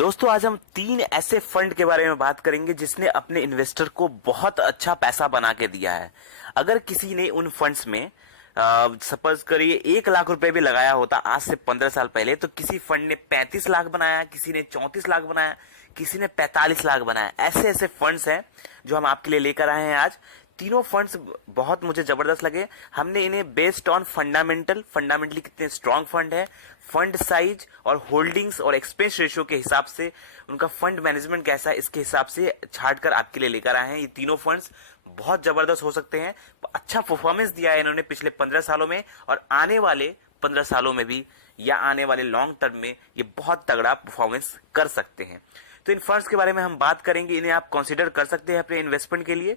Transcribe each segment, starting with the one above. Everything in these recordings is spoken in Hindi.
दोस्तों आज हम तीन ऐसे फंड के बारे में बात करेंगे जिसने अपने इन्वेस्टर को बहुत अच्छा पैसा बना के दिया है। अगर किसी ने उन फंड्स में सपोज करिए 1 लाख रुपए भी लगाया होता आज से 15 साल पहले, तो किसी फंड ने 35 लाख बनाया, किसी ने 34 लाख बनाया, किसी ने 45 लाख बनाया। ऐसे ऐसे फंड्स हैं जो हम आपके लिए लेकर आए हैं आज। तीनों फंड्स बहुत मुझे जबरदस्त लगे। हमने इन्हें बेस्ड ऑन फंडामेंटली कितने स्ट्रांग फंड है, फंड साइज और होल्डिंग्स और एक्सपेंस रेशियो के हिसाब से उनका फंड मैनेजमेंट कैसा है, इसके हिसाब से छाट कर आपके लिए लेकर आए हैं। ये तीनों फंड्स बहुत जबरदस्त हो सकते हैं। अच्छा परफॉर्मेंस दिया है इन्होंने पिछले 15 सालों में और आने वाले 15 सालों में भी, या आने वाले लॉन्ग टर्म में ये बहुत तगड़ा परफॉर्मेंस कर सकते हैं। तो इन फंड्स के बारे में हम बात करेंगे, इन्हें आप कंसिडर कर सकते हैं अपने इन्वेस्टमेंट के लिए।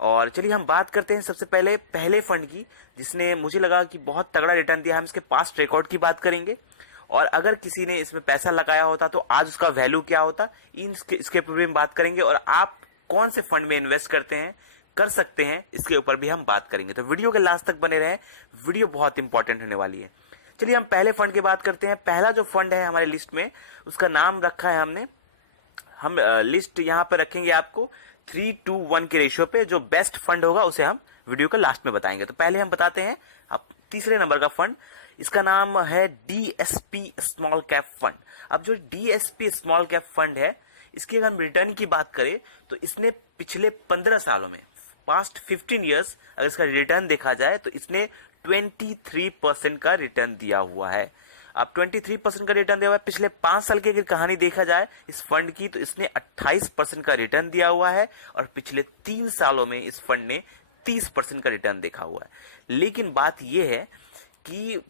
और चलिए हम बात करते हैं सबसे पहले फंड की, जिसने मुझे लगा कि बहुत तगड़ा रिटर्न दिया। हम इसके पास्ट रिकॉर्ड की बात करेंगे और अगर किसी ने इसमें पैसा लगाया होता तो आज उसका वैल्यू क्या होता, इसके ऊपर भी हम बात करेंगे। और आप कौन से फंड में इन्वेस्ट कर सकते हैं, इसके ऊपर भी हम बात करेंगे। तो वीडियो के लास्ट तक बने रहें, वीडियो बहुत इंपॉर्टेंट होने वाली है। चलिए हम पहले फंड की बात करते हैं। पहला जो फंड है हमारे लिस्ट में, उसका नाम रखा है हम लिस्ट यहाँ पे रखेंगे आपको 3:1 के रेशियो पे। जो बेस्ट फंड होगा उसे हम वीडियो के लास्ट में बताएंगे। तो पहले हम बताते हैं अब तीसरे नंबर का फंड, इसका नाम है डीएसपी स्मॉल कैप फंड। अब जो डीएसपी स्मॉल कैप फंड है, इसकी अगर हम रिटर्न की बात करें तो इसने पिछले 15 सालों में, पास्ट 15 ईयर्स अगर इसका रिटर्न देखा जाए तो इसने 23% का रिटर्न दिया हुआ है। अब 23% का रिटर्न दिया हुआ है। पिछले 5 साल की अगर कहानी देखा जाए इस फंड की, तो इसने 28% का रिटर्न दिया हुआ है और पिछले 3 सालों में इस फंड ने 30% का रिटर्न देखा हुआ है। लेकिन बात यह है कि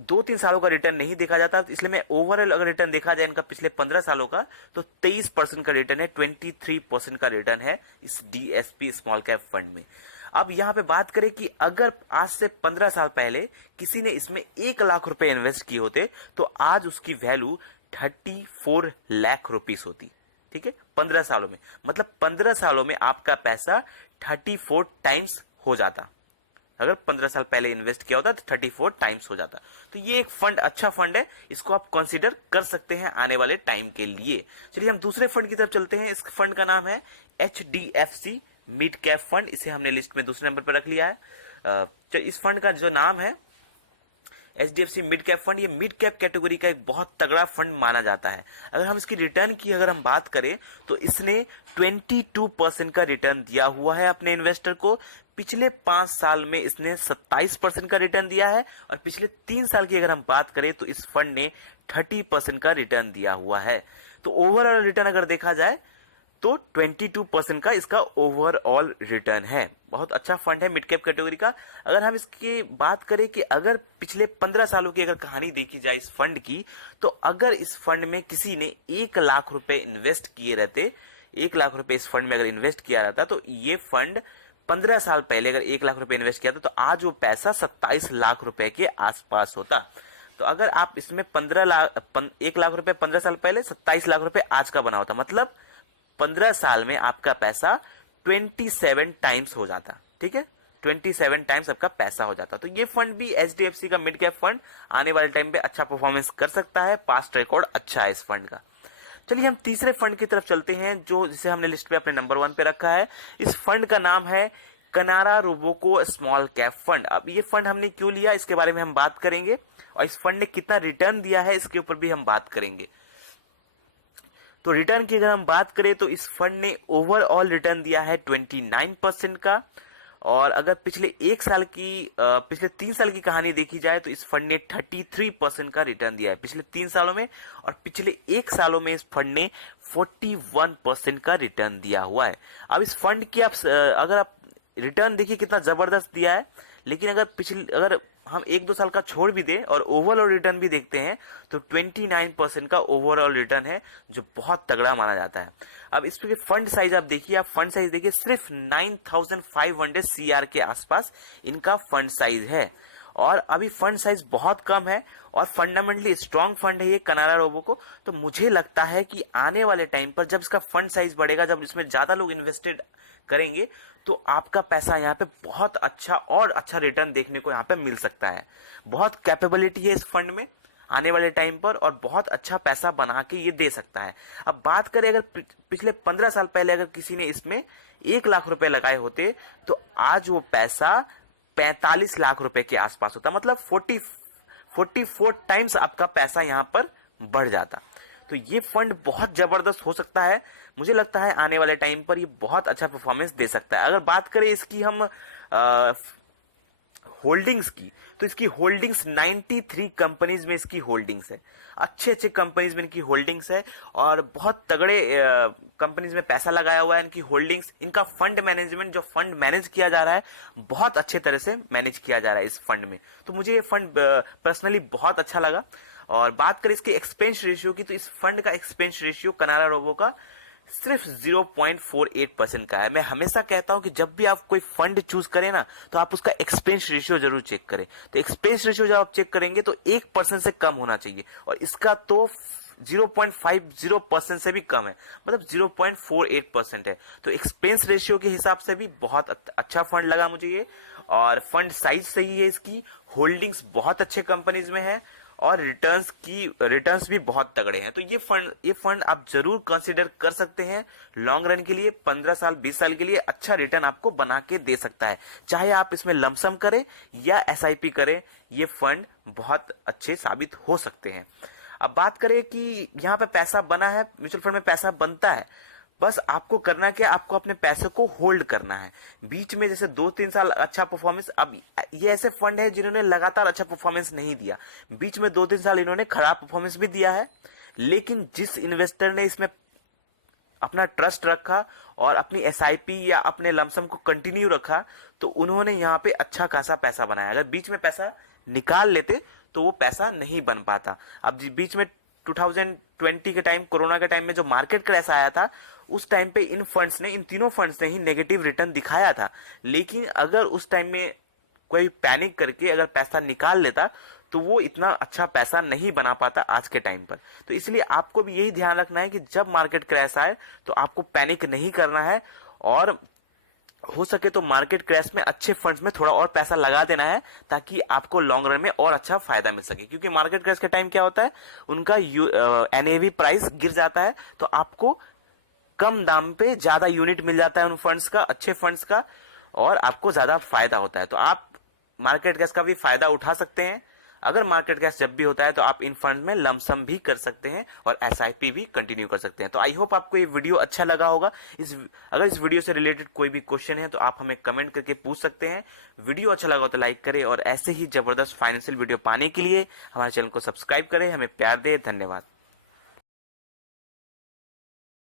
2-3 सालों का रिटर्न नहीं देखा जाता, तो इसलिए मैं ओवरऑल अगर रिटर्न देखा जाए इनका पिछले 15 सालों का, तो 23% का रिटर्न है, 23% का रिटर्न है इस डीएसपी स्मॉल कैप फंड में। अब यहां पे बात करें कि अगर आज से 15 साल पहले किसी ने इसमें 1 लाख रुपए इन्वेस्ट किए होते तो आज उसकी वैल्यू 34 लाख रुपीस होती। ठीक है, 15 सालों में, मतलब 15 सालों में आपका पैसा 34 टाइम्स हो जाता। अगर 15 साल पहले इन्वेस्ट किया होता तो 34 टाइम्स हो जाता। तो ये एक फंड, अच्छा फंड है, इसको आप कंसीडर कर सकते हैं आने वाले टाइम के लिए। चलिए हम दूसरे फंड की तरफ चलते हैं। इस फंड का नाम है HDFC मिड कैप फंड। इसे हमने लिस्ट में दूसरे नंबर पर रख लिया है। इस फंड का जो नाम है HDFC मिड कैप फंड, ये मिड कैप कैटेगरी का एक बहुत तगड़ा फंड माना जाता है। अगर हम इसकी रिटर्न की अगर हम बात करें तो इसने 22% का रिटर्न दिया हुआ है अपने इन्वेस्टर को। पिछले 5 साल में इसने 27% का रिटर्न दिया है और पिछले 3 साल की अगर हम बात करें तो इस फंड ने 30% का रिटर्न दिया हुआ है। तो ओवरऑल रिटर्न अगर देखा जाए तो 22% का इसका ओवरऑल रिटर्न है। बहुत अच्छा फंड है मिड कैप कैटेगरी का। अगर हम इसकी बात करें कि अगर पिछले 15 सालों की अगर कहानी देखी जाए इस फंड की, तो अगर इस फंड में किसी ने 1 लाख रुपए इन्वेस्ट किए रहते, 1 लाख रुपए इस फंड में अगर इन्वेस्ट किया रहता, तो ये फंड 15 साल पहले अगर 1 लाख रुपए इन्वेस्ट किया था तो आज वो पैसा 27 लाख रुपए के आसपास होता। तो अगर आप इसमें 1 लाख रुपए 15 साल पहले, 27 लाख रुपए आज का बना होता, मतलब 15 साल में आपका पैसा 27 टाइम्स हो जाता। ठीक है, 27 टाइम्स आपका पैसा हो जाता। तो ये फंड भी HDFC का मिड कैप फंड आने वाले टाइम पे अच्छा परफॉर्मेंस कर सकता है। पास्ट रिकॉर्ड अच्छा है इस फंड का। चलिए हम तीसरे फंड की तरफ चलते हैं, जो जिसे हमने लिस्ट पे अपने नंबर 1 पे रखा है। इस फंड का नाम है कनारा रोबोको स्मॉल कैप फंड। अब ये फंड हमने क्यों लिया, इसके बारे में हम बात करेंगे और इस फंड ने कितना रिटर्न दिया है इसके ऊपर भी हम बात करेंगे। तो रिटर्न की अगर हम बात करें तो इस फंड ने ओवरऑल रिटर्न दिया है 29% का। और अगर पिछले 3 साल की कहानी देखी जाए तो इस फंड ने 33% का रिटर्न दिया है पिछले 3 सालों में, और पिछले 1 सालों में इस फंड ने 41% का रिटर्न दिया हुआ है। अब इस फंड की अगर आप रिटर्न देखिए कितना जबरदस्त दिया है, लेकिन अगर हम 1-2 साल का छोड़ भी दें और ओवरऑल रिटर्न भी देखते हैं तो 29% का ओवरऑल रिटर्न है, जो बहुत तगड़ा माना जाता है। अब इस पे फंड साइज आप देखिए, सिर्फ 9500 CR के आसपास इनका फंड साइज है और अभी फंड साइज बहुत कम है और फंडामेंटली स्ट्रॉन्ग फंड है ये कनारा रोबो को। तो मुझे लगता है कि आने वाले टाइम पर जब इसका फंड साइज बढ़ेगा, जब इसमें ज्यादा लोग इन्वेस्टेड करेंगे, तो आपका पैसा यहाँ पे बहुत अच्छा और अच्छा रिटर्न देखने को यहाँ पे मिल सकता है। बहुत कैपेबिलिटी है इस फंड में। आने वाले टाइम पर और बहुत अच्छा पैसा बना के ये दे सकता है। अब बात करें अगर पिछले 15 साल पहले अगर किसी ने इसमें 1 लाख रुपए लगाए होते तो आज वो पैसा 45 लाख रुपए के आसपास होता, मतलब 44 टाइम्स आपका पैसा यहां पर बढ़ जाता। तो ये फंड बहुत जबरदस्त हो सकता है, मुझे लगता है आने वाले टाइम पर ये बहुत अच्छा परफॉर्मेंस दे सकता है। अगर बात करें इसकी हम होल्डिंग्स की, तो इसकी होल्डिंग्स 93 कंपनीज में इसकी होल्डिंग्स है, अच्छे अच्छे कंपनीज में इनकी होल्डिंग्स है और बहुत तगड़े कंपनीज में पैसा लगाया हुआ है इनकी होल्डिंग्स। इनका फंड मैनेजमेंट, जो फंड मैनेज किया जा रहा है, बहुत अच्छे तरह से मैनेज किया जा रहा है इस फंड में। तो मुझे ये फंड पर्सनली बहुत अच्छा लगा। और बात करें इसके एक्सपेंस रेशियो की, तो इस फंड का एक्सपेंस रेशियो कनारा रोबो का सिर्फ 0.48% का है। मैं हमेशा कहता हूं कि जब भी आप कोई फंड चूज करें ना, तो आप उसका एक्सपेंस रेशियो जरूर चेक करें। तो एक्सपेंस रेशियो जब आप चेक करेंगे तो 1% से कम होना चाहिए, और इसका तो 0.50% से भी कम है, मतलब 0.48% है। तो एक्सपेंस रेशियो के हिसाब से भी बहुत अच्छा फंड लगा मुझे ये। और फंड साइज सही है, इसकी होल्डिंग्स बहुत अच्छे कंपनीज में है और रिटर्न्स भी बहुत तगड़े हैं। तो ये फंड आप जरूर कंसीडर कर सकते हैं लॉन्ग रन के लिए। 15 साल 20 साल के लिए अच्छा रिटर्न आपको बना के दे सकता है, चाहे आप इसमें लमसम करें या एसआईपी करें, ये फंड बहुत अच्छे साबित हो सकते हैं। अब बात करें कि यहाँ पे पैसा बना है, म्यूचुअल फंड में पैसा बनता है, बस आपको करना क्या, आपको अपने पैसे को होल्ड करना है। बीच में जैसे 2-3 साल अच्छा परफॉर्मेंस, अब ये ऐसे फंड है जिन्होंने लगातार अच्छा परफॉर्मेंस नहीं दिया, बीच में 2-3 साल इन्होंने खराब परफॉर्मेंस भी दिया है, लेकिन जिस इन्वेस्टर ने इसमें अपना ट्रस्ट रखा और अपनी एसआईपी या अपने लमसम को कंटिन्यू रखा, तो उन्होंने यहाँ पे अच्छा खासा पैसा बनाया। अगर बीच में पैसा निकाल लेते तो वो पैसा नहीं बन पाता। अब बीच में 2020 के टाइम, कोरोना के टाइम में जो मार्केट क्रैश आया था, उस टाइम पे इन तीनों फंड्स ने ही नेगेटिव रिटर्न दिखाया था। लेकिन अगर उस टाइम में कोई पैनिक करके अगर पैसा निकाल लेता तो वो इतना अच्छा पैसा नहीं बना पाता आज के टाइम पर। तो इसलिए आपको भी यही ध्यान रखना है कि जब मार्केट क्रैश आए तो आपको पैनिक नहीं करना है, और हो सके तो मार्केट क्रैश में अच्छे फंड्स में थोड़ा और पैसा लगा देना है, ताकि आपको लॉन्ग रन में और अच्छा फायदा मिल सके। क्योंकि मार्केट क्रैश के टाइम क्या होता है, उनका एनएवी प्राइस गिर जाता है, तो आपको कम दाम पे ज्यादा यूनिट मिल जाता है उन फंड्स का, अच्छे फंड्स का, और आपको ज्यादा फायदा होता है। तो आप मार्केट क्रैश का भी फायदा उठा सकते हैं। अगर मार्केट क्रैश जब भी होता है तो आप इन फंड में लमसम भी कर सकते हैं और एसआईपी भी कंटिन्यू कर सकते हैं। तो आई होप आपको ये वीडियो अच्छा लगा होगा। अगर इस वीडियो से रिलेटेड कोई भी क्वेश्चन है तो आप हमें कमेंट करके पूछ सकते हैं। वीडियो अच्छा लगा तो लाइक करें, और ऐसे ही जबरदस्त फाइनेंशियल वीडियो पाने के लिए हमारे चैनल को सब्सक्राइब करें। हमें प्यार दें। धन्यवाद।